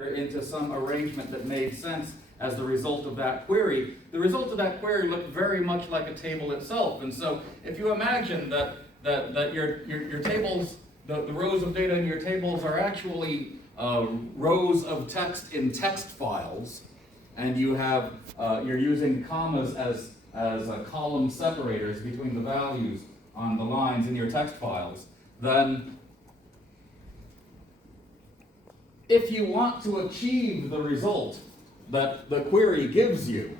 into some arrangement that made sense as the result of that query. The result of that query looked very much like a table itself. And so if you imagine that your tables, the rows of data in your tables are actually rows of text in text files, and you have you're using commas as column separators between the values on the lines in your text files, then if you want to achieve the result that the query gives you,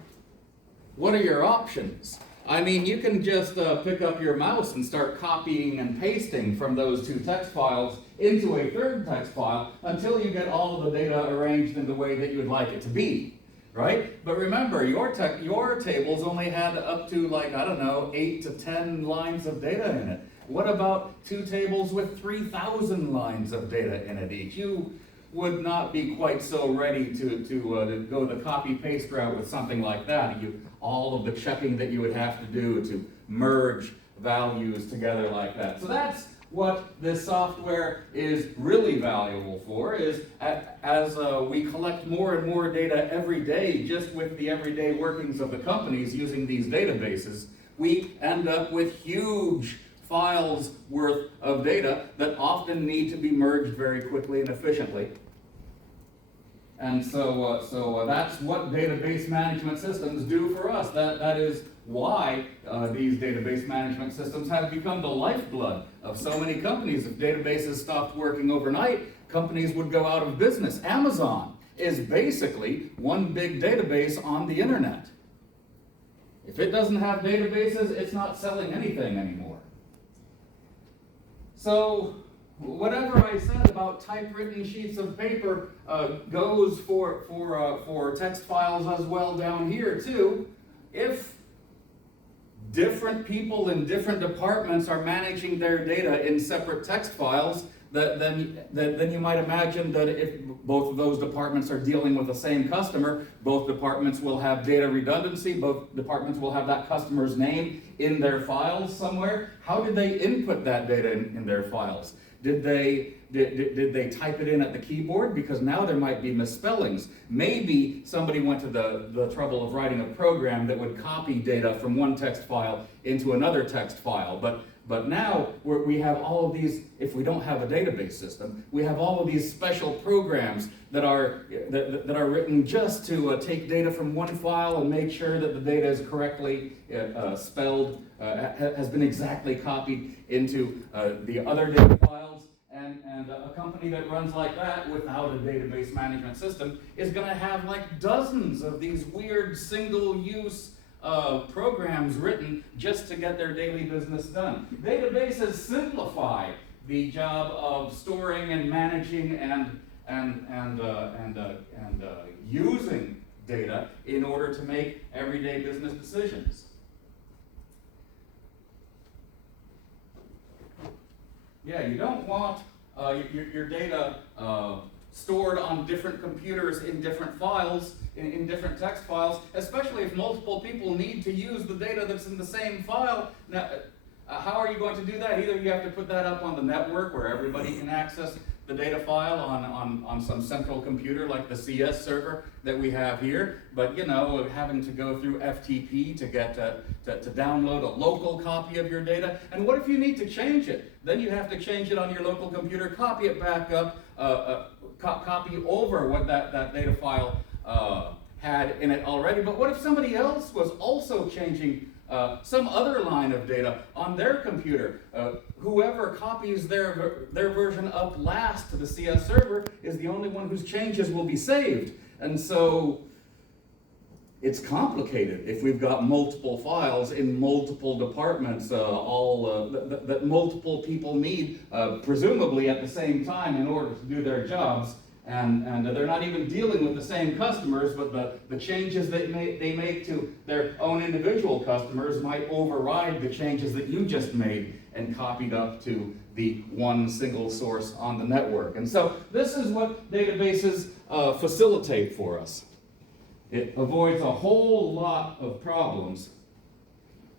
what are your options? I mean, you can just pick up your mouse and start copying and pasting from those two text files into a third text file until you get all of the data arranged in the way that you would like it to be, right? But remember, your tables only had up to, like, I don't know, 8 to 10 lines of data in it. What about two tables with 3,000 lines of data in it each? You would not be quite so ready to go the copy-paste route with something like that. All of the checking that you would have to do to merge values together like that. So that's what this software is really valuable for, is as we collect more and more data every day, just with the everyday workings of the companies using these databases, we end up with huge files worth of data that often need to be merged very quickly and efficiently. And so that's what database management systems do for us. That is why these database management systems have become the lifeblood of so many companies. If databases stopped working overnight, companies would go out of business. Amazon is basically one big database on the internet. If it doesn't have databases, it's not selling anything anymore. So whatever I said about typewritten sheets of paper goes for text files as well down here too. If different people in different departments are managing their data in separate text files, then you might imagine that if both of those departments are dealing with the same customer, both departments will have data redundancy, both departments will have that customer's name in their files somewhere. How did they input that data in their files? Did they type it in at the keyboard? Because now there might be misspellings. Maybe somebody went to the trouble of writing a program that would copy data from one text file into another text file. But now we have all of these, if we don't have a database system, we have all of these special programs that are written just to take data from one file and make sure that the data is correctly spelled, has been exactly copied into the other data files. And a company that runs like that without a database management system is going to have like dozens of these weird single-use programs written just to get their daily business done. Databases simplify the job of storing and managing and using data in order to make everyday business decisions. Yeah, you don't want your data stored on different computers in different files, in different text files, especially if multiple people need to use the data that's in the same file. Now, how are you going to do that? Either you have to put that up on the network where everybody can access the data file on some central computer like the CS server that we have here, but having to go through FTP to get to download a local copy of your data. And what if you need to change it? Then you have to change it on your local computer, copy it back up, copy over what that data file had in it already. But what if somebody else was also changing some other line of data on their computer? Whoever copies their version up last to the CS server is the only one whose changes will be saved. And so it's complicated if we've got multiple files in multiple departments, that multiple people need, presumably at the same time in order to do their jobs. And they're not even dealing with the same customers, but the changes they make to their own individual customers might override the changes that you just made and copied up to the one single source on the network. And so this is what databases facilitate for us. It avoids a whole lot of problems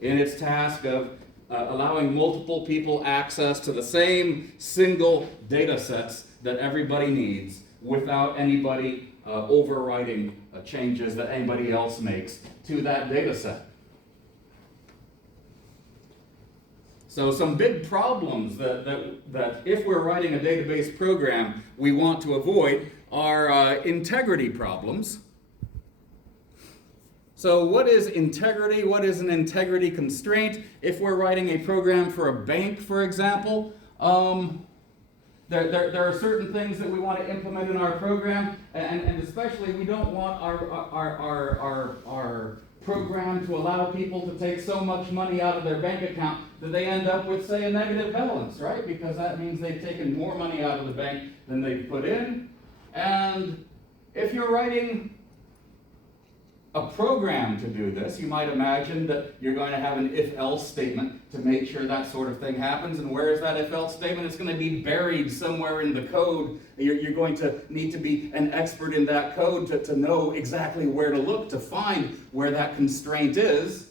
in its task of allowing multiple people access to the same single data sets that everybody needs, without anybody overriding changes that anybody else makes to that data set. So some big problems that if we're writing a database program we want to avoid are integrity problems. So what is integrity? What is an integrity constraint? If we're writing a program for a bank, for example, there are certain things that we want to implement in our program, and especially we don't want our program to allow people to take so much money out of their bank account that they end up with, say, a negative balance, right? Because that means they've taken more money out of the bank than they've put in. And if you're writing a program to do this, you might imagine that you're going to have an if-else statement to make sure that sort of thing happens. And where is that if-else statement? It's going to be buried somewhere in the code. You're going to need to be an expert in that code to know exactly where to look to find where that constraint is.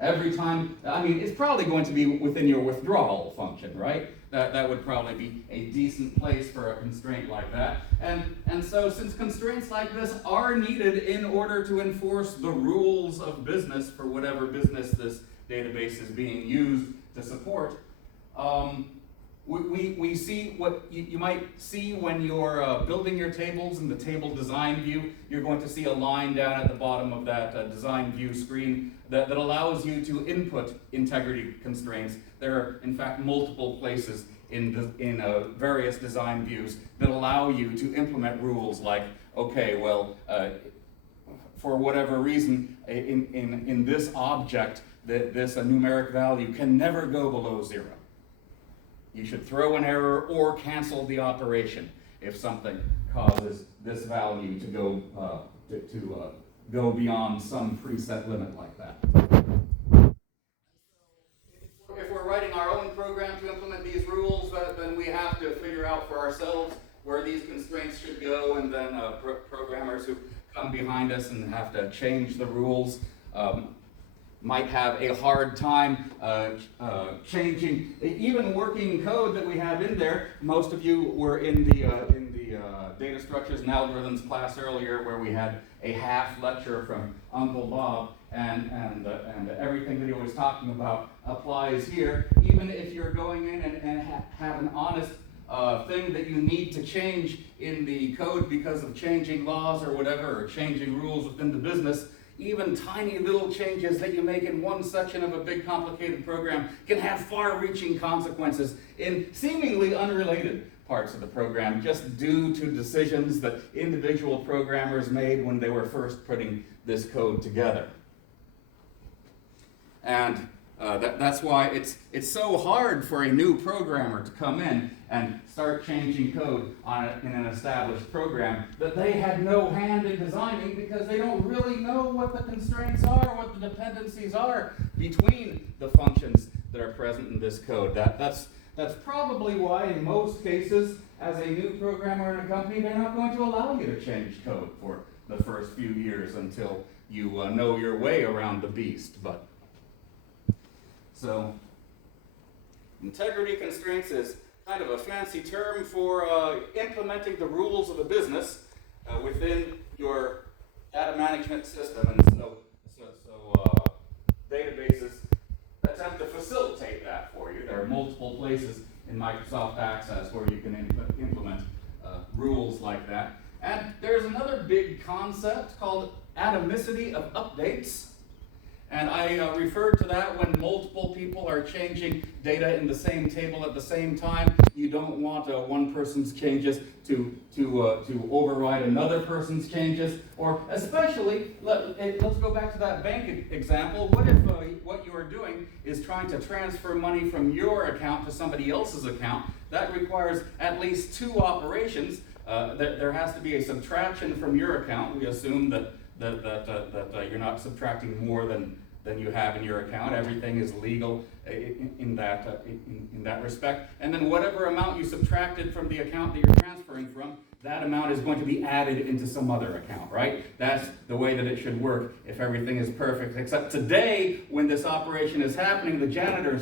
Every time, I mean, it's probably going to be within your withdrawal function, right? That would probably be a decent place for a constraint like that. And so since constraints like this are needed in order to enforce the rules of business for whatever business this database is being used to support, we see what you might see when you're building your tables in the table design view. You're going to see a line down at the bottom of that design view screen that allows you to input integrity constraints. There are, in fact, multiple places in various design views that allow you to implement rules like, okay, well, for whatever reason, in this object, this numeric value can never go below 0. You should throw an error or cancel the operation if something causes this value to go go beyond some preset limit like that. If we're writing our own program to implement these rules, then we have to figure out for ourselves where these constraints should go, and then programmers who come behind us and have to change the rules might have a hard time changing even working code that we have in there. Most of you were in the data structures and algorithms class earlier, where we had a half lecture from Uncle Bob, and everything that he was talking about applies here. Even if you're going in and have an honest thing that you need to change in the code because of changing laws or whatever, or changing rules within the business, even tiny little changes that you make in one section of a big complicated program can have far-reaching consequences in seemingly unrelated parts of the program, just due to decisions that individual programmers made when they were first putting this code together. And that's why it's so hard for a new programmer to come in and start changing code in an established program that they had no hand in designing, because they don't really know what the constraints are, what the dependencies are between the functions that are present in this code. That's probably why in most cases, as a new programmer in a company, they're not going to allow you to change code for the first few years until you know your way around the beast. So, integrity constraints is kind of a fancy term for implementing the rules of a business within your data management system. And so databases attempt to facilitate that for you. There are multiple places in Microsoft Access where you can implement rules like that. And there's another big concept called atomicity of updates. And I referred to that when multiple people are changing data in the same table at the same time. You don't want one person's changes to override another person's changes. Or especially, let's go back to that bank example. What if what you are doing is trying to transfer money from your account to somebody else's account? That requires at least 2 operations. There has to be a subtraction from your account. We assume that you're not subtracting more than you have in your account. Everything is legal in that respect. And then whatever amount you subtracted from the account that you're transferring from that amount is going to be added into some other account, right? That's the way that it should work if everything is perfect. Except today, when this operation is happening, the janitor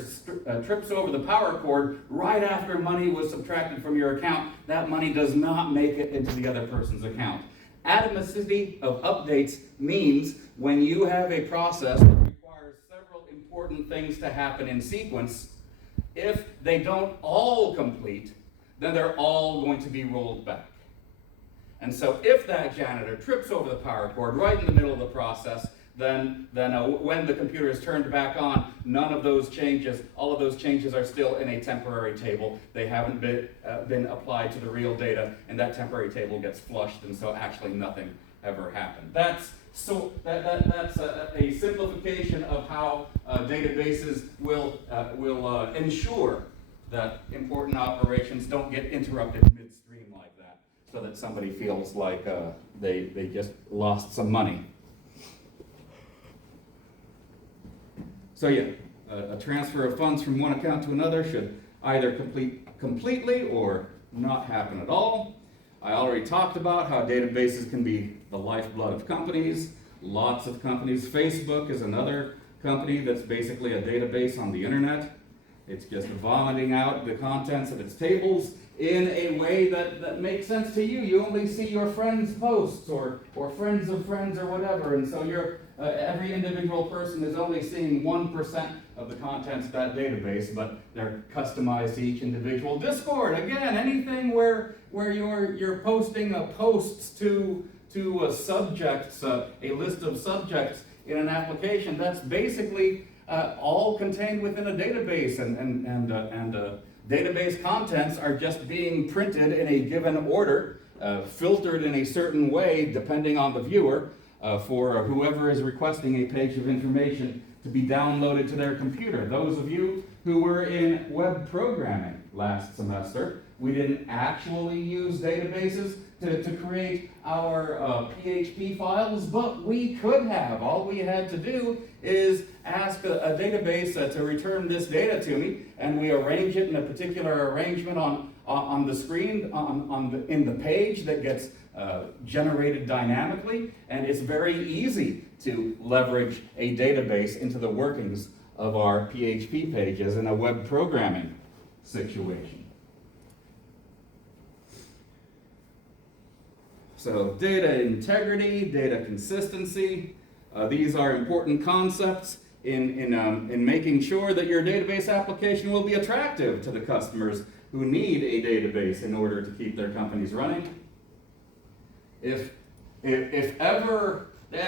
trips over the power cord right after money was subtracted from your account. That money does not make it into the other person's account. Atomicity of updates means when you have a process that requires several important things to happen in sequence, if they don't all complete, then they're all going to be rolled back. And so if that janitor trips over the power cord right in the middle of the process, then when the computer is turned back on, none of those changes, all of those changes are still in a temporary table. They haven't been applied to the real data, and that temporary table gets flushed, and so actually nothing ever happened. That's a simplification of how databases will ensure that important operations don't get interrupted midstream like that, so that somebody feels like they just lost some money. So yeah, a transfer of funds from one account to another should either complete completely or not happen at all. I already talked about how databases can be the lifeblood of companies. Lots of companies. Facebook is another company that's basically a database on the internet. It's just vomiting out the contents of its tables in a way that makes sense to you. You only see your friends' posts or friends of friends or whatever, and so every individual person is only seeing 1% of the contents of that database, but they're customized to each individual. Discord, again, anything where you're posting posts to subjects, a list of subjects in an application, that's basically all contained within a database, and database contents are just being printed in a given order, filtered in a certain way depending on the viewer, for whoever is requesting a page of information to be downloaded to their computer. Those of you who were in web programming last semester, we didn't actually use databases to create our PHP files, but we could have. All we had to do is ask a database to return this data to me, and we arrange it in a particular arrangement on the screen, in the page that gets generated dynamically, and it's very easy to leverage a database into the workings of our PHP pages in a web programming situation. So data integrity, data consistency, these are important concepts in making sure that your database application will be attractive to the customers who need a database in order to keep their companies running. If ever, the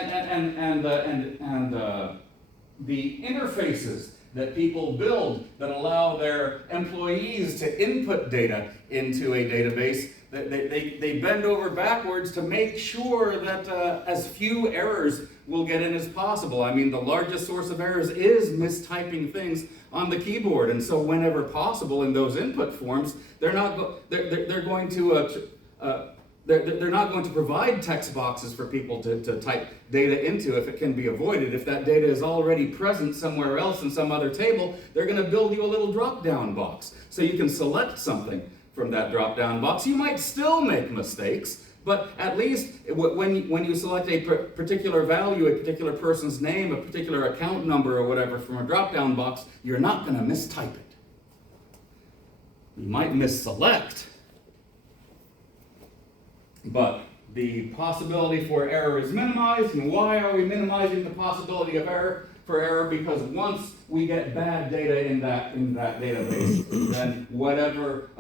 interfaces that people build that allow their employees to input data into a database, they bend over backwards to make sure that as few errors will get in as possible. I mean, the largest source of errors is mistyping things on the keyboard, and so whenever possible in those input forms, they're not going to provide text boxes for people to type data into if it can be avoided. If that data is already present somewhere else in some other table, they're going to build you a little drop-down box so you can select something from that drop-down box. You might still make mistakes, but at least when you select a particular value, a particular person's name, a particular account number or whatever from a drop-down box, you're not going to mistype it. You might misselect, but the possibility for error is minimized. And why are we minimizing the possibility of error? Because once we get bad data in that database, then whatever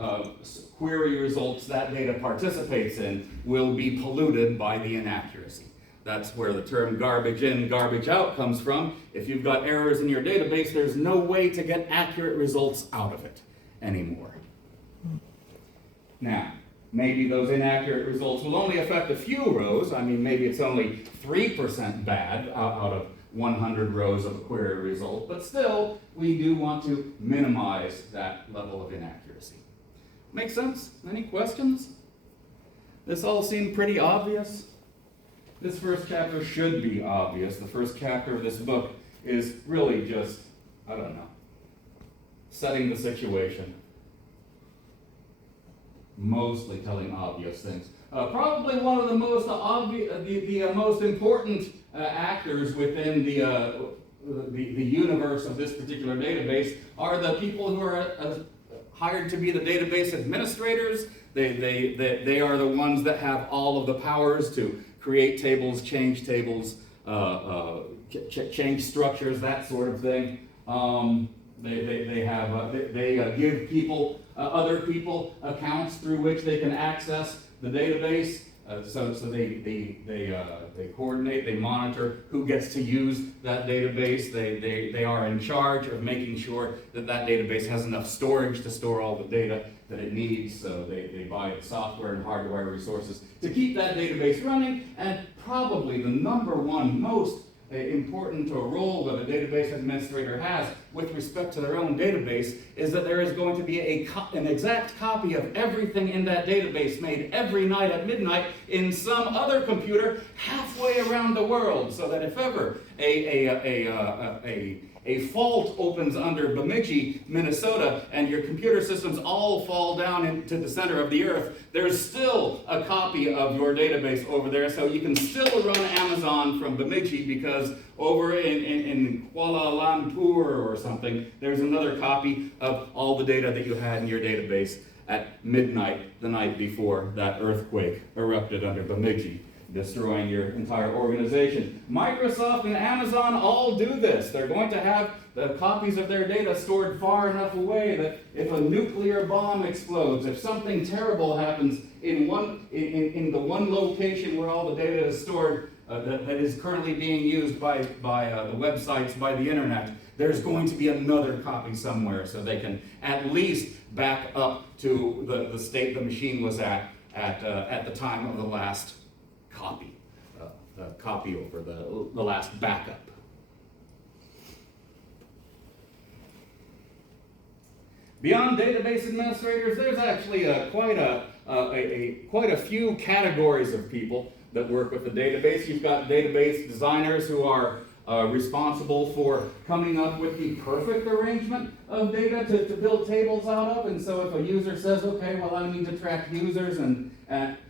query results that data participates in will be polluted by the inaccuracy. That's where the term garbage in, garbage out comes from. If you've got errors in your database, there's no way to get accurate results out of it anymore. Now, maybe those inaccurate results will only affect a few rows. I mean, maybe it's only 3% bad out of 100 rows of a query result, but still, we do want to minimize that level of inaccuracy. Make sense? Any questions? This all seemed pretty obvious. This first chapter should be obvious. The first chapter of this book is really just, setting the situation. Mostly telling obvious things. Probably one of the most obvious, the most important actors within the universe of this particular database are the people who are hired to be the database administrators. They are the ones that have all of the powers to create tables, change structures, that sort of thing. They give people, other people, accounts through which they can access the database. So they coordinate, they monitor who gets to use that database. They are in charge of making sure that that database has enough storage to store all the data that it needs. So they buy the software and hardware resources to keep that database running. And probably the number one most important role that a database administrator has with respect to their own database is that there is going to be an exact copy of everything in that database made every night at midnight in some other computer halfway around the world, so that if ever a fault opens under Bemidji, Minnesota, and your computer systems all fall down into the center of the earth, there's still a copy of your database over there, so you can still run Amazon from Bemidji, because over in Kuala Lumpur or something, there's another copy of all the data that you had in your database at midnight the night before that earthquake erupted under Bemidji, destroying your entire organization. Microsoft and Amazon all do this. They're going to have the copies of their data stored far enough away that if a nuclear bomb explodes, if something terrible happens in the one location where all the data is stored that is currently being used by the websites, by the internet, there's going to be another copy somewhere, so they can at least back up to the state the machine was at the time of the last copy, the copy over the last backup. Beyond database administrators, there's actually quite a few categories of people that work with the database. You've got database designers who are responsible for coming up with the perfect arrangement of data to build tables out of. And so if a user says, okay, well, I need to track users and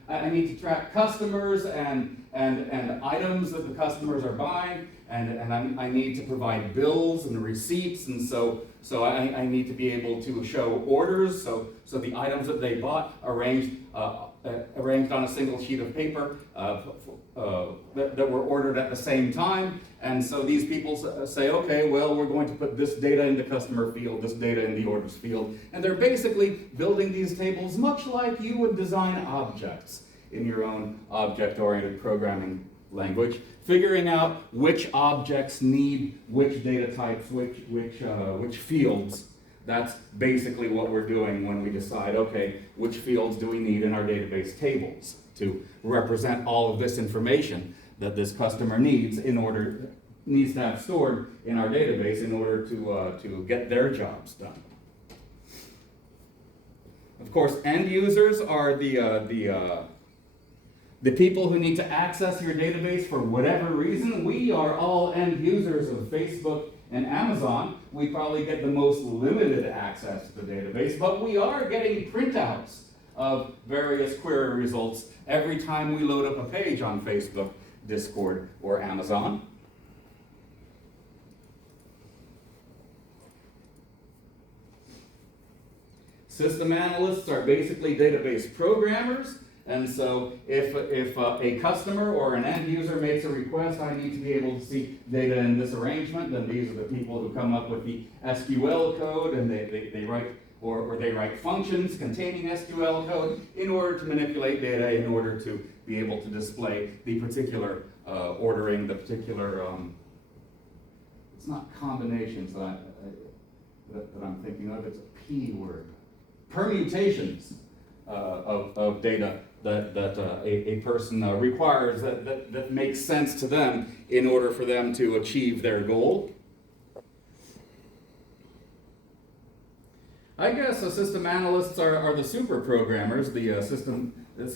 I need to track customers and items that the customers are buying, and I need to provide bills and receipts, and so I need to be able to show orders, so the items that they bought arranged on a single sheet of paper that were ordered at the same time. And so these people say, okay, well, we're going to put this data in the customer field, this data in the orders field. And they're basically building these tables much like you would design objects in your own object-oriented programming language, figuring out which objects need which data types, which fields. That's basically what we're doing when we decide, okay, which fields do we need in our database tables to represent all of this information that this customer needs to have stored in our database in order to get their jobs done. Of course, end users are the people who need to access your database for whatever reason. We are all end users of Facebook and Amazon. We probably get the most limited access to the database, but we are getting printouts of various query results every time we load up a page on Facebook, Discord, or Amazon. System analysts are basically database programmers. And so if a customer or an end user makes a request, I need to be able to see data in this arrangement, then these are the people who come up with the SQL code, and they write functions containing SQL code in order to manipulate data, in order to be able to display the particular ordering, the particular, it's not combinations that I'm thinking of, it's a P word, permutations of data that a person requires that makes sense to them in order for them to achieve their goal. I guess the system analysts are the super programmers, the system,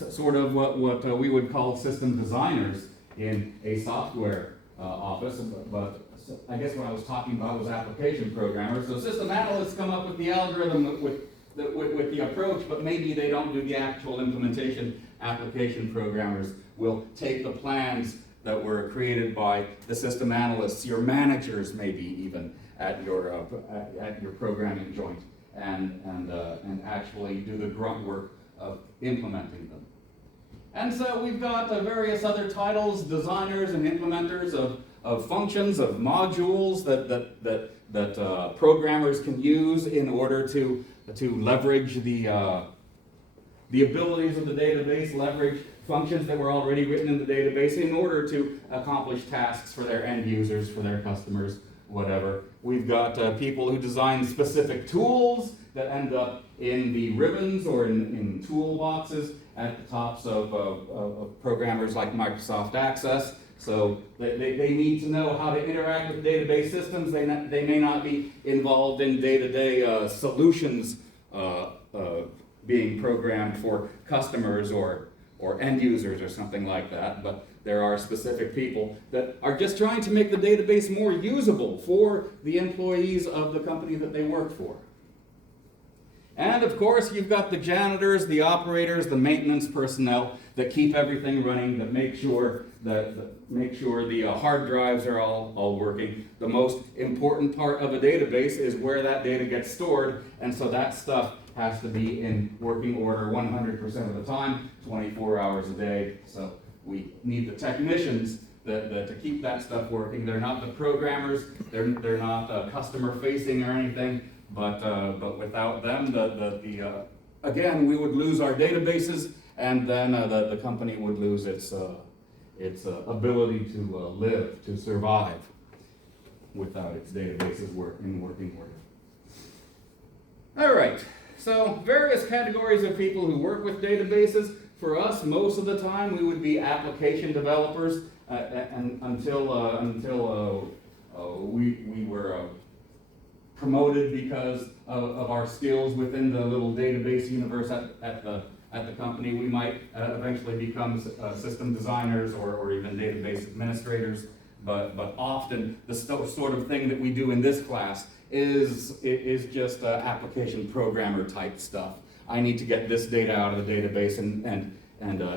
sort of what we would call system designers in a software office, but I guess what I was talking about was application programmers. So system analysts come up with the algorithm with the approach, but maybe they don't do the actual implementation application programmers will take the plans that were created by the system analysts, your managers maybe even, at your programming joint, and actually do the grunt work of implementing them. And so we've got various other titles, designers and implementers of functions, of modules that programmers can use in order to leverage the abilities of the database, leverage functions that were already written in the database in order to accomplish tasks for their end users, for their customers, whatever. We've got people who design specific tools that end up in the ribbons or in toolboxes at the tops of programmers like Microsoft Access. So they need to know how to interact with database systems. They may not be involved in day-to-day solutions being programmed for customers or end users or something like that, but there are specific people that are just trying to make the database more usable for the employees of the company that they work for. And of course, you've got the janitors, the operators, the maintenance personnel that keep everything running, that make sure the hard drives are all working. The most important part of a database is where that data gets stored, and so that stuff has to be in working order 100% of the time, 24 hours a day. So we need the technicians to keep that stuff working. They're not the programmers, they're not customer facing or anything, but without them, again, we would lose our databases, and then the company would lose its ability to live, to survive without its databases in working order. All right. So various categories of people who work with databases. For us, most of the time, we would be application developers, and until we were promoted because of our skills within the little database universe at the company. We might eventually become system designers or even database administrators. But often the sort of thing that we do in this class is just application programmer type stuff. I need to get this data out of the database and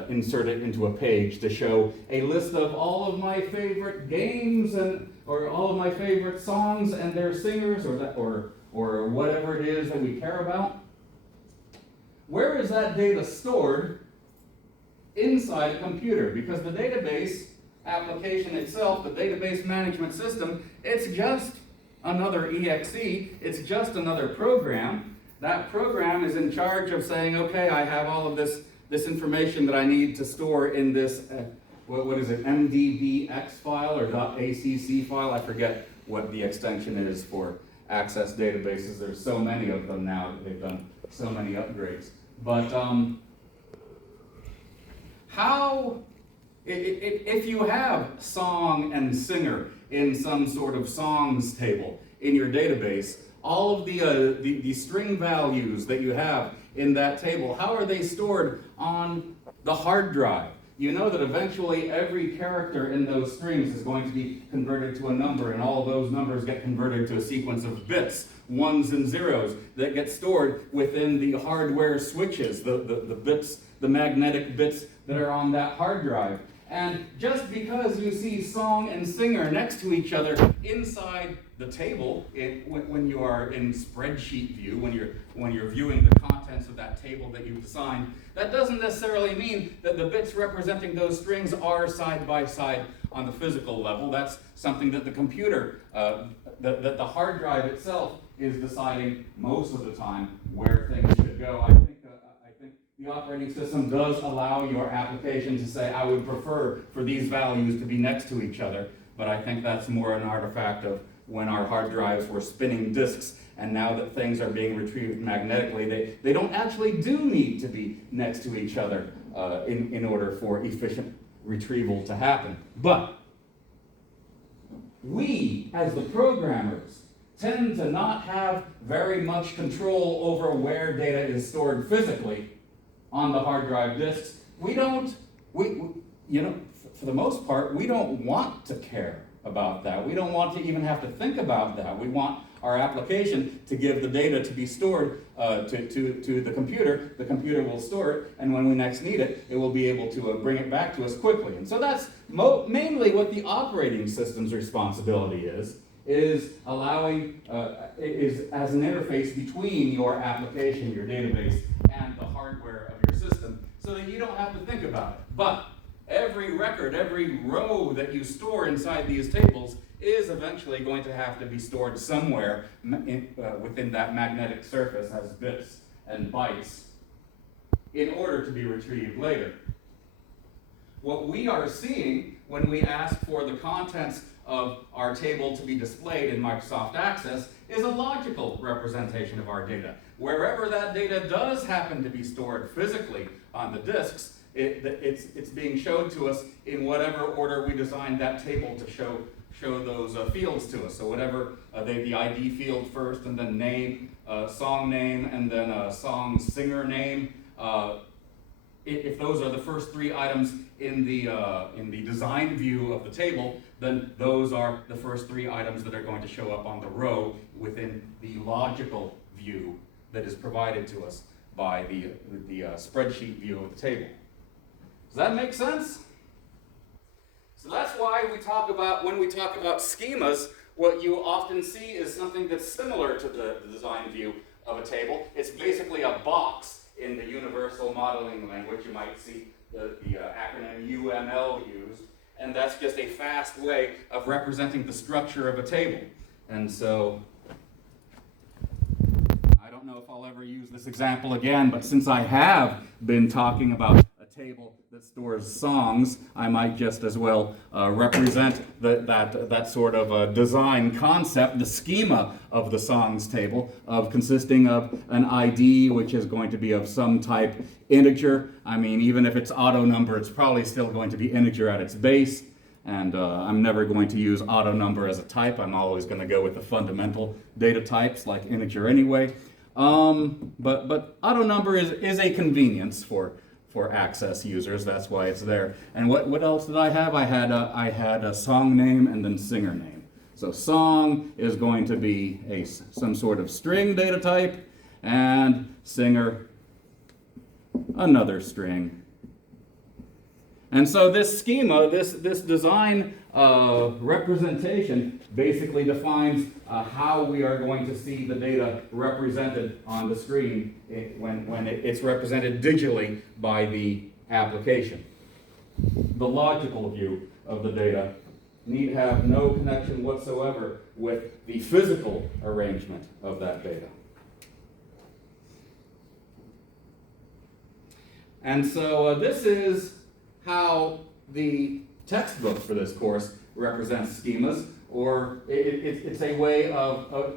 insert it into a page to show a list of all of my favorite games or all of my favorite songs and their singers or whatever it is that we care about. Where is that data stored? Inside a computer, because the database application itself, the database management system, it's just another EXE, it's just another program. That program is in charge of saying, okay, I have all of this information that I need to store in this, what is it, MDBX file or .acc file? I forget what the extension is for Access databases. There's so many of them now that they've done so many upgrades. But if you have song and singer in some sort of songs table in your database, all of the string values that you have in that table, how are they stored on the hard drive? You know that eventually every character in those strings is going to be converted to a number, and all of those numbers get converted to a sequence of bits, ones and zeros, that get stored within the hardware switches, the bits, the magnetic bits that are on that hard drive. And just because you see song and singer next to each other inside the table, when you are in spreadsheet view, when you're viewing the contents of that table that you've assigned, that doesn't necessarily mean that the bits representing those strings are side by side on the physical level. That's something that the computer, that the hard drive itself is deciding most of the time where things should go. I think the operating system does allow your application to say, I would prefer for these values to be next to each other, but I think that's more an artifact of when our hard drives were spinning disks, and now that things are being retrieved magnetically, they don't actually do need to be next to each other in order for efficient retrieval to happen. But we, as the programmers, tend to not have very much control over where data is stored physically on the hard drive disks. For the most part, we don't want to care about that. We don't want to even have to think about that. We want our application to give the data to be stored to the computer will store it, and when we next need it, it will be able to bring it back to us quickly. And so that's mainly what the operating system's responsibility is allowing, is as an interface between your application, your database, and the hardware of your system, so that you don't have to think about it. But every record, every row that you store inside these tables is eventually going to have to be stored somewhere within that magnetic surface as bits and bytes in order to be retrieved later. What we are seeing when we ask for the contents of our table to be displayed in Microsoft Access is a logical representation of our data. Wherever that data does happen to be stored physically on the disks, it's being showed to us in whatever order we designed that table to show those fields to us. So whatever, the ID field first, and then name, song name, and then song singer name. If those are the first three items in the design view of the table, then those are the first three items that are going to show up on the row within the logical view that is provided to us by the spreadsheet view of the table. Does that make sense? So that's why when we talk about schemas, what you often see is something that's similar to the design view of a table. It's basically a box in the universal modeling language. You might see the acronym UML used, and that's just a fast way of representing the structure of a table. And so, I don't know if I'll ever use this example again, but since I have been talking about a table that stores songs, I might just as well represent that sort of design concept, the schema of the songs table, of consisting of an ID, which is going to be of some type integer. I mean, even if it's auto number, it's probably still going to be integer at its base. And I'm never going to use auto number as a type. I'm always going to go with the fundamental data types like integer anyway. But auto number is a convenience for Access users. That's why it's there. And what else did I have? I had a song name and then singer name. So song is going to be some sort of string data type, and singer another string. And so this schema, this design representation basically defines how we are going to see the data represented on the screen when it's represented digitally by the application. The logical view of the data need have no connection whatsoever with the physical arrangement of that data. And so this is how the textbook for this course represents schemas, or it's a way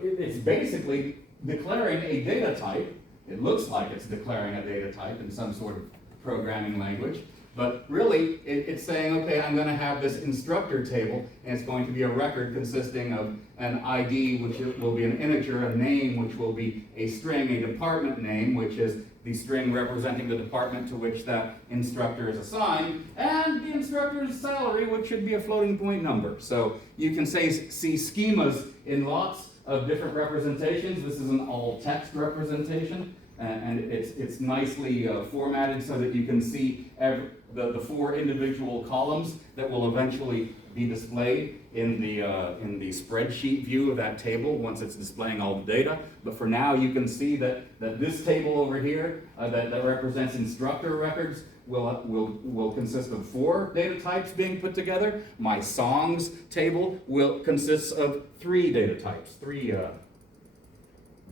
it's basically declaring a data type. It looks like it's declaring a data type in some sort of programming language, but really it's saying, okay, I'm going to have this instructor table, and it's going to be a record consisting of an ID, which will be an integer, a name, which will be a string, a department name, which is the string representing the department to which that instructor is assigned, and the instructor's salary, which should be a floating point number. So you can see schemas in lots of different representations. This is an all text representation, and it's nicely formatted so that you can see the four individual columns that will eventually be displayed in the spreadsheet view of that table once it's displaying all the data. But for now, you can see that this table over here that represents instructor records will consist of 4 data types being put together. My songs table will consist of 3 data types, 3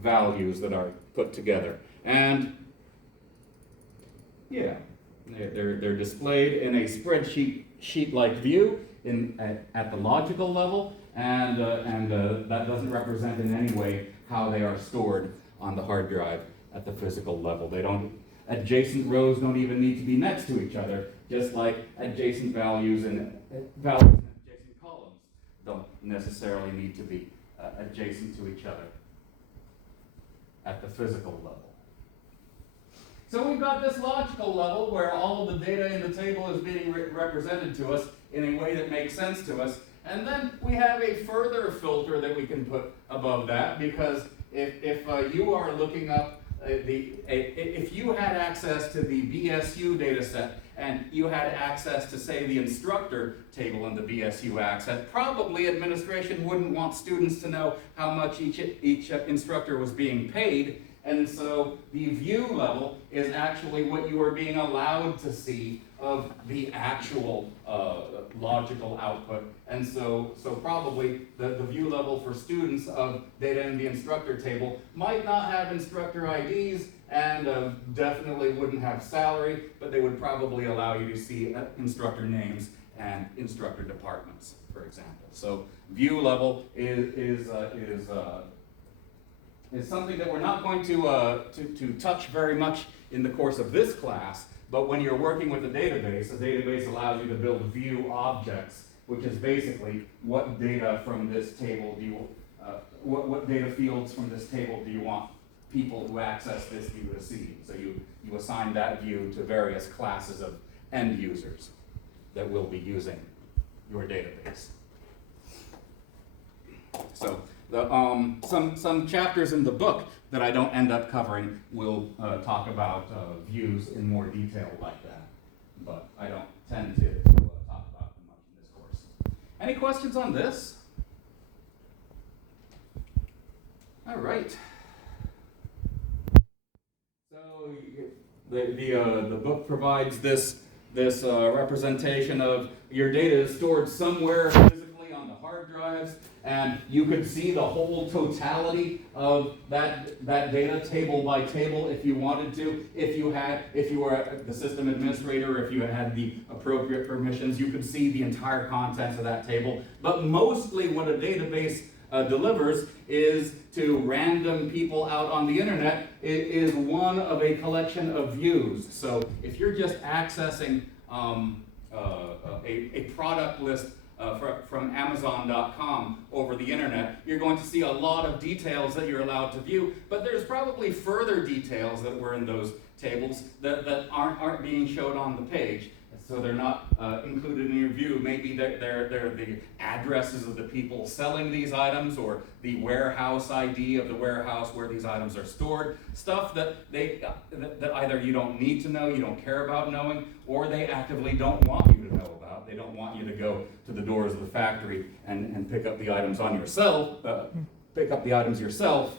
values that are put together. And yeah, they're displayed in a spreadsheet sheet-like view at the logical level, and that doesn't represent in any way how they are stored on the hard drive at the physical level. Adjacent rows don't even need to be next to each other, just like adjacent values and adjacent columns don't necessarily need to be adjacent to each other at the physical level. So we've got this logical level where all of the data in the table is being represented to us in a way that makes sense to us. And then we have a further filter that we can put above that, because if you are looking up if you had access to the BSU data set and you had access to, say, the instructor table in the BSU access, probably administration wouldn't want students to know how much each instructor was being paid. And so the view level is actually what you are being allowed to see of the actual logical output. And so probably the view level for students of data in the instructor table might not have instructor IDs and definitely wouldn't have salary, but they would probably allow you to see instructor names and instructor departments, for example. So view level is something that we're not going to touch very much in the course of this class, but when you're working with a database allows you to build view objects, which is basically what data from this table do you, what data fields from this table do you want people who access this view to see. So you assign that view to various classes of end users that will be using your database. So some chapters in the book that I don't end up covering will talk about views in more detail like that, but I don't tend to talk about them much in this course. Any questions on this? All right. So the book provides this representation of your data is stored somewhere physically on the hard drives, and you could see the whole totality of that data table by table if you wanted to. If you were the system administrator, if you had the appropriate permissions, you could see the entire contents of that table. But mostly what a database delivers is to random people out on the internet is one of a collection of views. So if you're just accessing a product list from Amazon.com over the internet, you're going to see a lot of details that you're allowed to view, but there's probably further details that were in those tables that aren't being showed on the page. So they're not included in your view. Maybe they're the addresses of the people selling these items, or the warehouse ID of the warehouse where these items are stored. Stuff that that either you don't need to know, you don't care about knowing, or they actively don't want you to know about. They don't want you to go to the doors of the factory and pick up the items on yourself, pick up the items yourself.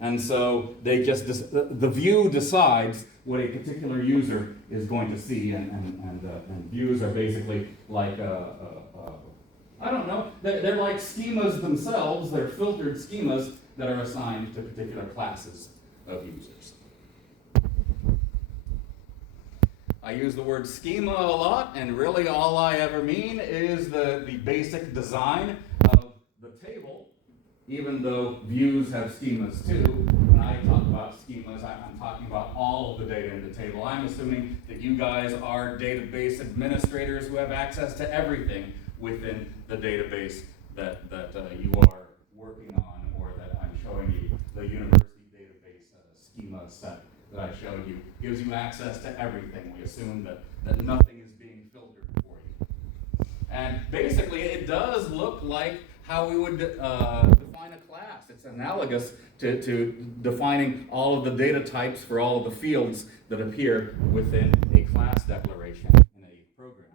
And so they just the view decides what a particular user is going to see, and views are basically like I don't know. They're like schemas themselves. They're filtered schemas that are assigned to particular classes of users. I use the word schema a lot, and really all I ever mean is the basic design of the table, even though views have schemas too. When I talk about schemas, I'm talking about all of the data in the table. I'm assuming that you guys are database administrators who have access to everything within the database that you are working on, or that I'm showing you. The university database schema set that I showed you gives you access to everything. We assume that nothing is being filtered for you. And basically, it does look like how we would define a class. It's analogous to defining all of the data types for all of the fields that appear within a class declaration in a program.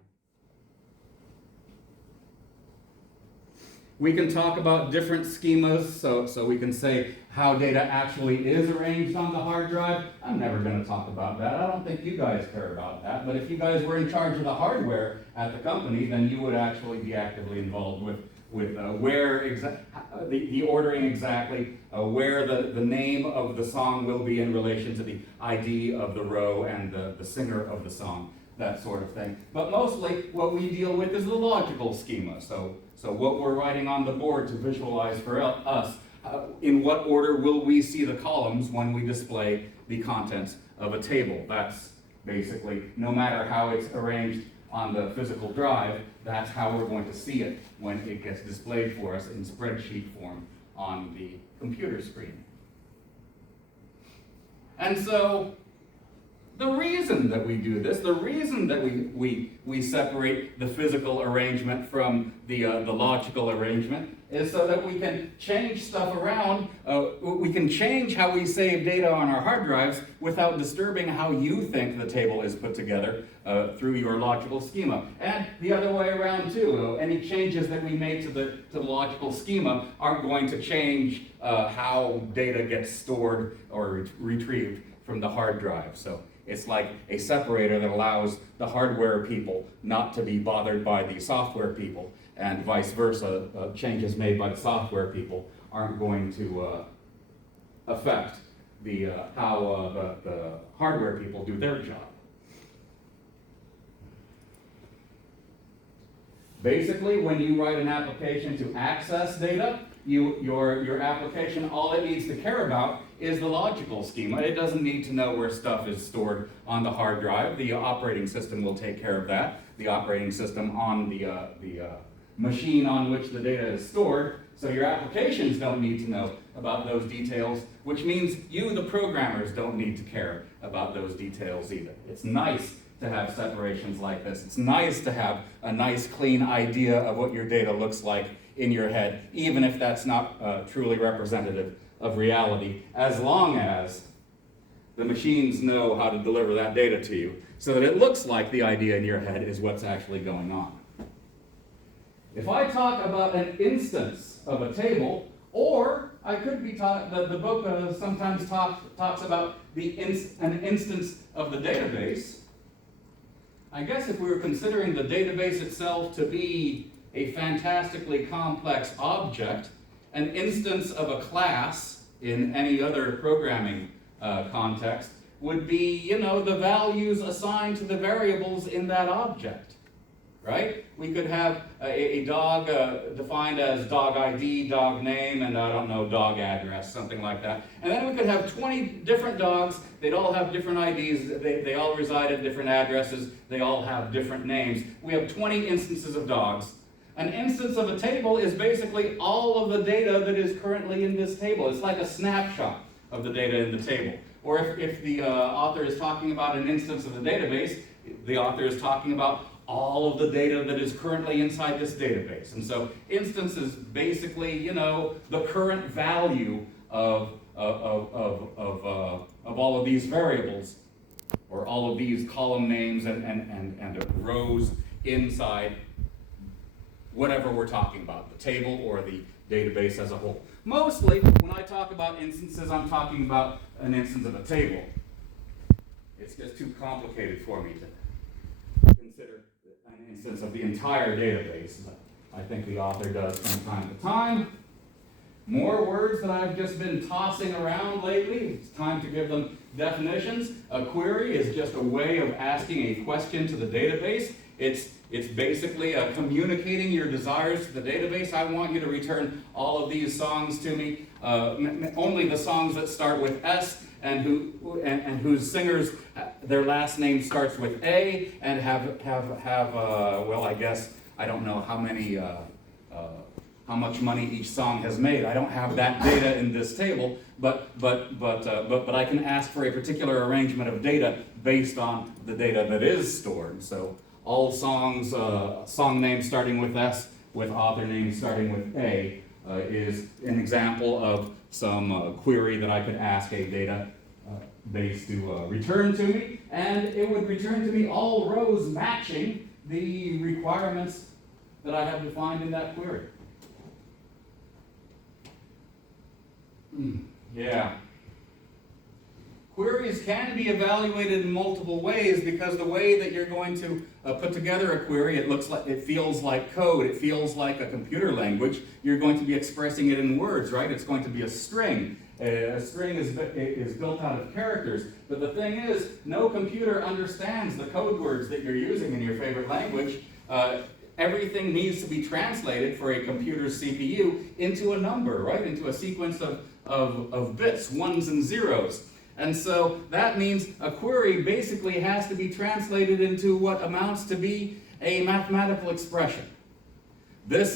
We can talk about different schemas, so we can say how data actually is arranged on the hard drive. I'm never going to talk about that. I don't think you guys care about that. But if you guys were in charge of the hardware at the company, then you would actually be actively involved with where the ordering exactly, where the name of the song will be in relation to the ID of the row and the singer of the song, that sort of thing. But mostly what we deal with is the logical schema. So what we're writing on the board to visualize for us, in what order will we see the columns when we display the contents of a table. That's basically, no matter how it's arranged on the physical drive, that's how we're going to see it when it gets displayed for us in spreadsheet form on the computer screen. And so The reason that we do this, the reason that we separate the physical arrangement from the logical arrangement is so that we can change stuff around. We can change how we save data on our hard drives without disturbing how you think the table is put together through your logical schema. And the other way around too. Any changes that we make to the logical schema aren't going to change how data gets stored or retrieved from the hard drive. So it's like a separator that allows the hardware people not to be bothered by the software people, and vice versa. Changes made by the software people aren't going to affect how the hardware people do their job. Basically, when you write an application to access data, your application, all it needs to care about is the logical schema. It doesn't need to know where stuff is stored on the hard drive. The operating system will take care of that. The operating system on the machine on which the data is stored. So your applications don't need to know about those details, which means you, the programmers, don't need to care about those details either. It's nice to have separations like this. It's nice to have a nice, clean idea of what your data looks like in your head, even if that's not truly representative of reality, as long as the machines know how to deliver that data to you so that it looks like the idea in your head is what's actually going on. If I talk about an instance of a table, or I could be the book sometimes talks about an instance of the database. I guess if we were considering the database itself to be a fantastically complex object, an instance of a class in any other programming context would be, the values assigned to the variables in that object, right? We could have a dog defined as dog ID, dog name, and dog address, something like that. And then we could have 20 different dogs. They'd all have different IDs. They all reside at different addresses. They all have different names. We have 20 instances of dogs. An instance of a table is basically all of the data that is currently in this table. It's like a snapshot of the data in the table. Or if the author is talking about an instance of the database, the author is talking about all of the data that is currently inside this database. And so instance is basically, the current value of all of these variables, or all of these column names and rows inside whatever we're talking about, the table or the database as a whole. Mostly, when I talk about instances, I'm talking about an instance of a table. It's just too complicated for me to consider an instance of the entire database. I think the author does from time to time. More words that I've just been tossing around lately. It's time to give them definitions. A query is just a way of asking a question to the database. It's basically communicating your desires to the database. I want you to return all of these songs to me, only the songs that start with S and whose singers, their last name starts with A and have I guess I don't know how much money each song has made. I don't have that data in this table, but I can ask for a particular arrangement of data based on the data that is stored. So all songs, song names starting with S, with author names starting with A, is an example of some query that I could ask a database to return to me, and it would return to me all rows matching the requirements that I have defined in that query. Yeah. Queries can be evaluated in multiple ways because the way that you're going to put together a query, it feels like code, it feels like a computer language. You're going to be expressing it in words, right? It's going to be a string. A string is built out of characters. But the thing is, no computer understands the code words that you're using in your favorite language. Everything needs to be translated for a computer's CPU into a number, right? Into a sequence of bits, ones and zeros. And so that means a query basically has to be translated into what amounts to be a mathematical expression. This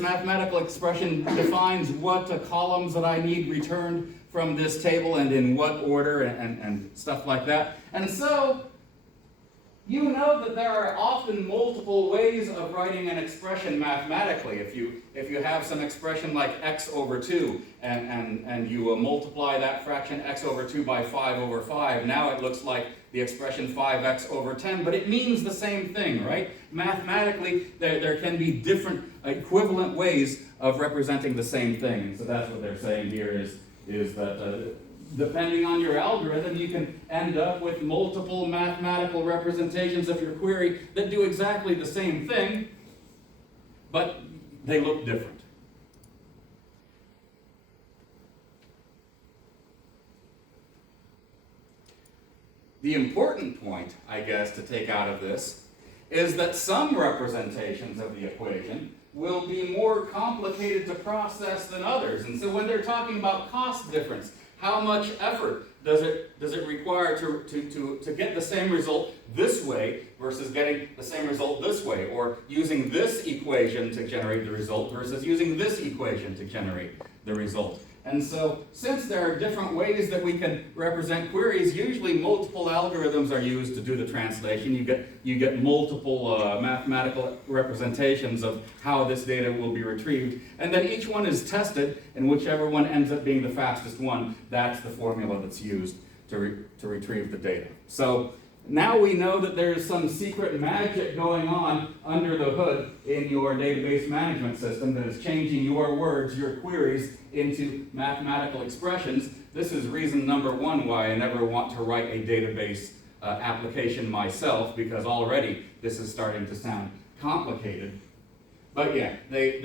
mathematical expression defines what columns that I need returned from this table and in what order and stuff like that. And so, you know that there are often multiple ways of writing an expression mathematically. If you have some expression like x over 2 and you multiply that fraction x over 2 by 5 over 5, now it looks like the expression 5x over 10, but it means the same thing, right? Mathematically, there can be different equivalent ways of representing the same thing. And so that's what they're saying here is that depending on your algorithm, you can end up with multiple mathematical representations of your query that do exactly the same thing, but they look different. The important point, I guess, to take out of this is that some representations of the equation will be more complicated to process than others. And so when they're talking about cost difference, how much effort does it require to get the same result this way versus getting the same result this way, or using this equation to generate the result versus using this equation to generate the result? And so, since there are different ways that we can represent queries, usually multiple algorithms are used to do the translation. You get multiple mathematical representations of how this data will be retrieved, and then each one is tested, and whichever one ends up being the fastest one, that's the formula that's used to retrieve the data. So now we know that there is some secret magic going on under the hood in your database management system that is changing your words, your queries, into mathematical expressions. This is reason number one why I never want to write a database application myself, because already this is starting to sound complicated. But yeah, they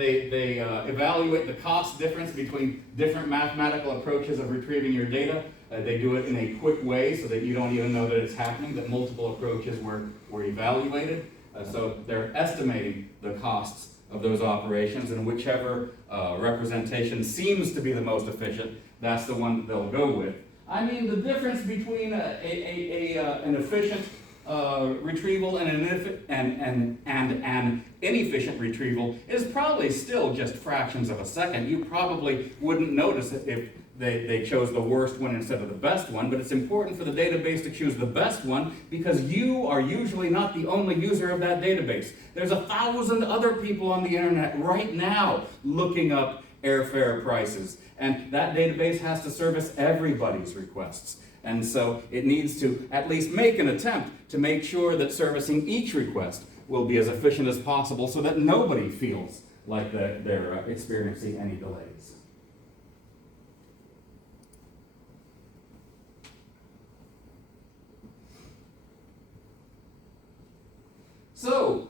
evaluate the cost difference between different mathematical approaches of retrieving your data. They do it in a quick way so that you don't even know that it's happening, that multiple approaches were evaluated. So they're estimating the costs of those operations, and whichever representation seems to be the most efficient, that's the one that they'll go with. I mean, the difference between an efficient retrieval and an inefficient retrieval is probably still just fractions of a second. You probably wouldn't notice it if they chose the worst one instead of the best one, but it's important for the database to choose the best one because you are usually not the only user of that database. There's 1,000 other people on the internet right now looking up airfare prices, and that database has to service everybody's requests. And so it needs to at least make an attempt to make sure that servicing each request will be as efficient as possible so that nobody feels like they're experiencing any delays. So,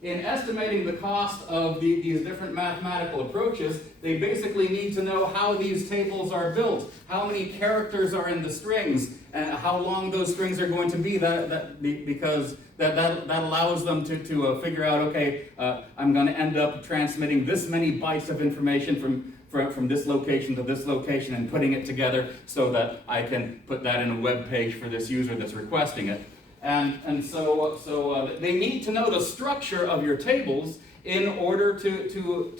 in estimating the cost of these different mathematical approaches, they basically need to know how these tables are built, how many characters are in the strings, and how long those strings are going to be, because that allows them to figure out, okay, I'm going to end up transmitting this many bytes of information from this location to this location and putting it together so that I can put that in a web page for this user that's requesting it. And so they need to know the structure of your tables in order to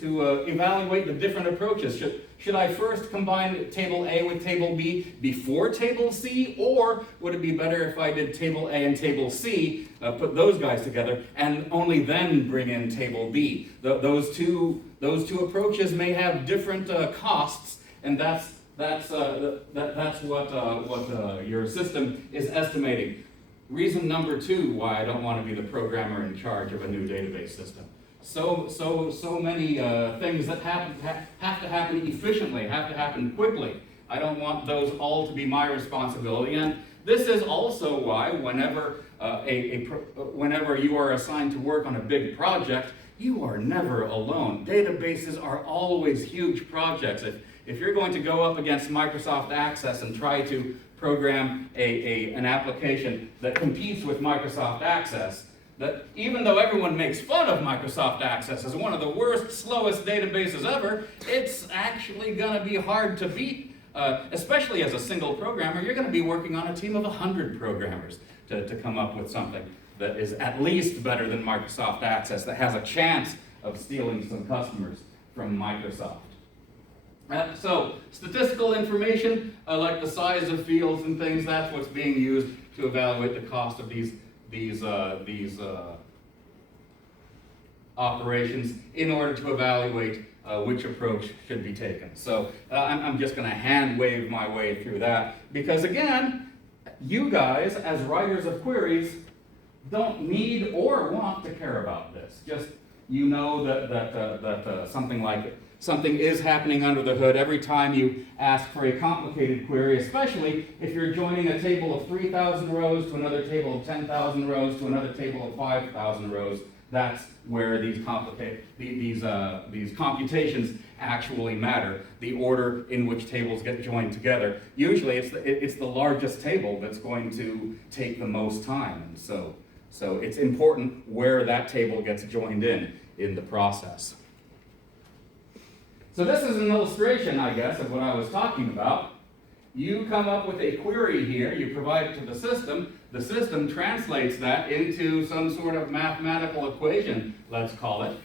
evaluate the different approaches. Should I first combine table A with table B before table C, or would it be better if I did table A and table C, put those guys together, and only then bring in table B? Those two approaches may have different costs, and that's what your system is estimating. Reason number two why I don't want to be the programmer in charge of a new database system. So many things that have to happen efficiently, have to happen quickly. I don't want those all to be my responsibility. And this is also why whenever whenever you are assigned to work on a big project, you are never alone. Databases are always huge projects. If you're going to go up against Microsoft Access and try to program an application that competes with Microsoft Access, that even though everyone makes fun of Microsoft Access as one of the worst, slowest databases ever, it's actually going to be hard to beat, especially as a single programmer. You're going to be working on a team of 100 programmers to come up with something that is at least better than Microsoft Access, that has a chance of stealing some customers from Microsoft. So statistical information, like the size of fields and things, that's what's being used to evaluate the cost of these operations in order to evaluate which approach should be taken. So I'm just going to hand wave my way through that because, again, you guys as writers of queries don't need or want to care about this. Just you know that something is happening under the hood every time you ask for a complicated query, especially if you're joining a table of 3,000 rows to another table of 10,000 rows to another table of 5,000 rows. That's where these computations actually matter. The order in which tables get joined together. Usually, it's the largest table that's going to take the most time, and so it's important where that table gets joined in the process. So this is an illustration, I guess, of what I was talking about. You come up with a query here, you provide it to the system translates that into some sort of mathematical equation, let's call it.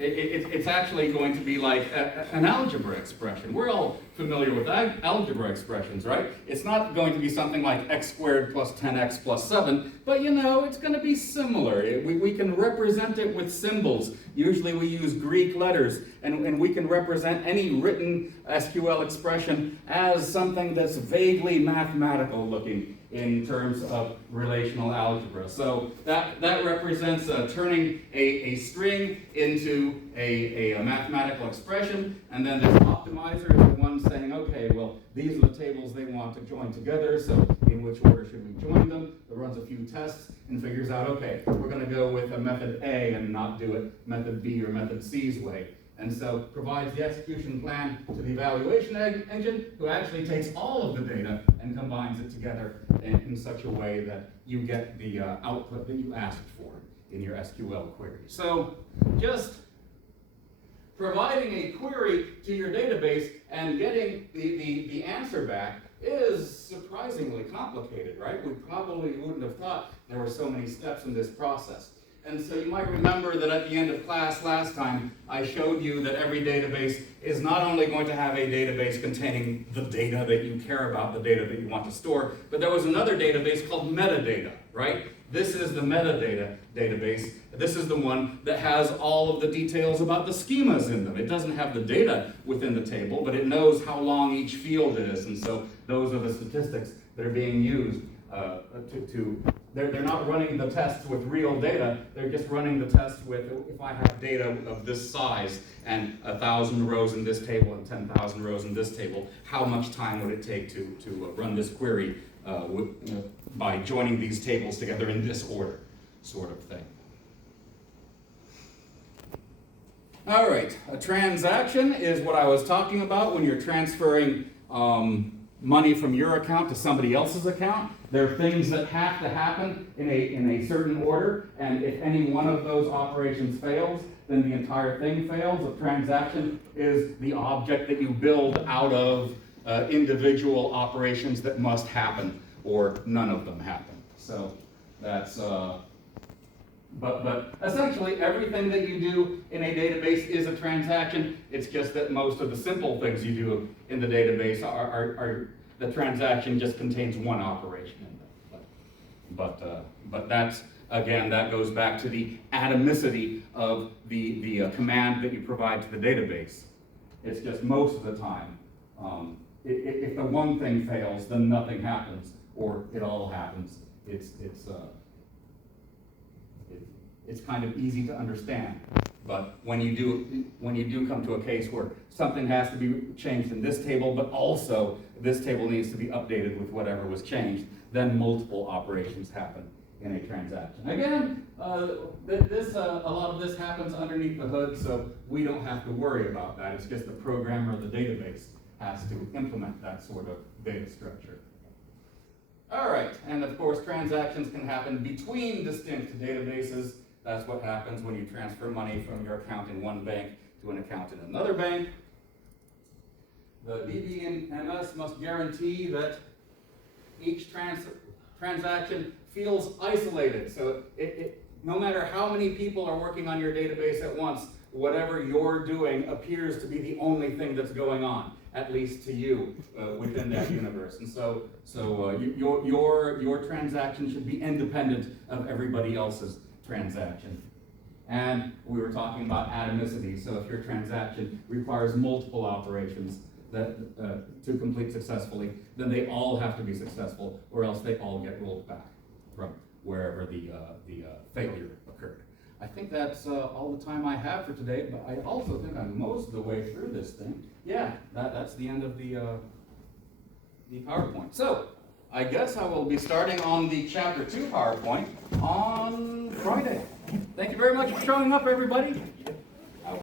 It's actually going to be like an algebra expression. We're all familiar with algebra expressions, right? It's not going to be something like x squared plus 10x plus 7, but you know, it's going to be similar. We can represent it with symbols. Usually we use Greek letters, and we can represent any written SQL expression as something that's vaguely mathematical looking in terms of relational algebra. So that represents turning a string into a mathematical expression, and then this optimizer is the one saying, okay, well, these are the tables they want to join together, so in which order should we join them? It runs a few tests and figures out, okay, we're going to go with a method A and not do it method B or method C's way. And so provides the execution plan to the evaluation engine, who actually takes all of the data and combines it together in such a way that you get the output that you asked for in your SQL query. So just providing a query to your database and getting the answer back is surprisingly complicated, right? We probably wouldn't have thought there were so many steps in this process. And so you might remember that at the end of class last time, I showed you that every database is not only going to have a database containing the data that you care about, the data that you want to store, but there was another database called metadata, right? This is the metadata database. This is the one that has all of the details about the schemas in them. It doesn't have the data within the table, but it knows how long each field is. And so those are the statistics that are being used they're not running the tests with real data, they're just running the test with, if I have data of this size and 1,000 rows in this table and 10,000 rows in this table, how much time would it take to run this query by joining these tables together in this order, sort of thing. All right, a transaction is what I was talking about when you're transferring money from your account to somebody else's account. There are things that have to happen in a certain order, and if any one of those operations fails, then the entire thing fails. A transaction is the object that you build out of individual operations that must happen, or none of them happen. So that's, but essentially everything that you do in a database is a transaction. It's just that most of the simple things you do in the database are the transaction just contains one operation in them. But that's, again, that goes back to the atomicity of the command that you provide to the database. It's just most of the time, if the one thing fails, then nothing happens, or it all happens. It's kind of easy to understand. But when you do come to a case where something has to be changed in this table, but also this table needs to be updated with whatever was changed, then multiple operations happen in a transaction. Again, a lot of this happens underneath the hood, so we don't have to worry about that. It's just the programmer of the database has to implement that sort of data structure. All right, and of course transactions can happen between distinct databases. That's what happens when you transfer money from your account in one bank to an account in another bank. The DBMS must guarantee that each transaction feels isolated. So No matter how many people are working on your database at once, whatever you're doing appears to be the only thing that's going on, at least to you, within that universe. And so your transaction should be independent of everybody else's transaction. And we were talking about atomicity, so if your transaction requires multiple operations that to complete successfully, then they all have to be successful, or else they all get rolled back from wherever the failure occurred. I think that's all the time I have for today, but I also think I'm most of the way through this thing. Yeah, that's the end of the PowerPoint. So, I guess I will be starting on the Chapter 2 PowerPoint on Friday. Thank you very much for showing up, everybody.